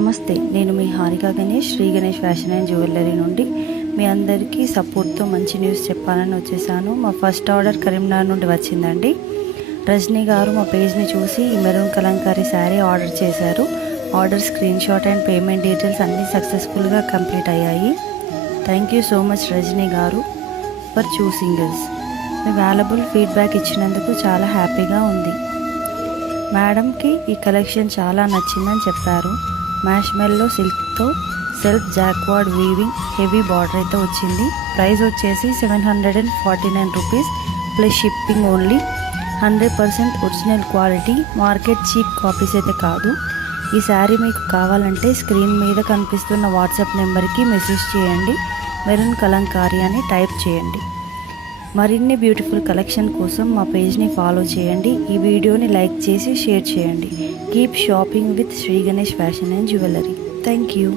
నమస్తే, నేను మీ Harika Ganesh, Sri Ganesh fashion and jewellery నుండి మీ అందరికీ సపోర్ట్తో మంచి న్యూస్ చెప్పాలని వచ్చేసాను. మా ఫస్ట్ ఆర్డర్ కరీంనగర్ నుండి వచ్చిందండి. రజనీ గారు మా పేజ్ని చూసి ఈ మెరూన్ కలంకారీ శారీ ఆర్డర్ చేశారు. Order screenshot and payment details అన్నీ సక్సెస్ఫుల్గా కంప్లీట్ అయ్యాయి. Thank you so much Rajani గారు ఫర్ చూసింగ్ us. మీ వాల్యుబుల్ ఫీడ్బ్యాక్ ఇచ్చినందుకు చాలా హ్యాపీగా ఉంది. మేడంకి ఈ కలెక్షన్ చాలా నచ్చిందని చెప్పారు. మ్యాష్మెల్లో సిల్క్తో self jacquard weaving heavy border అయితే వచ్చింది. ప్రైస్ వచ్చేసి 749 rupees plus shipping only. 100% original quality, market cheap copies అయితే కాదు. ఈ శారీ మీకు కావాలంటే స్క్రీన్ మీద కనిపిస్తున్న వాట్సాప్ నెంబర్కి మెసేజ్ చేయండి. మెరూన్ కలంకారీ అని టైప్ చేయండి. మరిన్ని బ్యూటిఫుల్ కలెక్షన్ కోసం మా పేజ్ని ఫాలో చేయండి. ఈ వీడియోని లైక్ చేసి షేర్ చేయండి. Keep shopping with Shri Ganesh fashion and jewellery. Thank you.